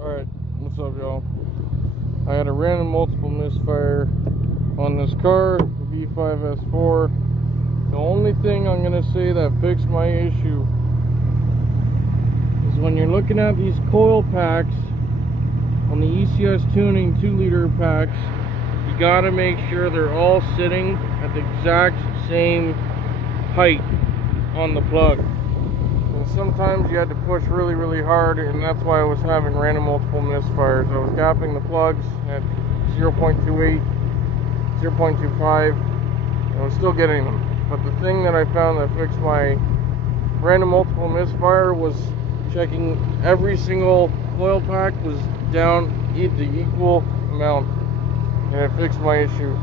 Alright, what's up y'all? I had a random multiple misfire on this car, the V5S4. The only thing I'm going to say that fixed my issue is when you're looking at these coil packs on the ECS tuning 2-liter packs, you got to make sure they're all sitting at the exact same height on the plug. And sometimes you had to push really hard, and that's why I was having random multiple misfires. I was gapping the plugs at 0.28, 0.25, and I was still getting them. But the thing that I found that fixed my random multiple misfire was checking every single coil pack was down the equal amount, and it fixed my issue.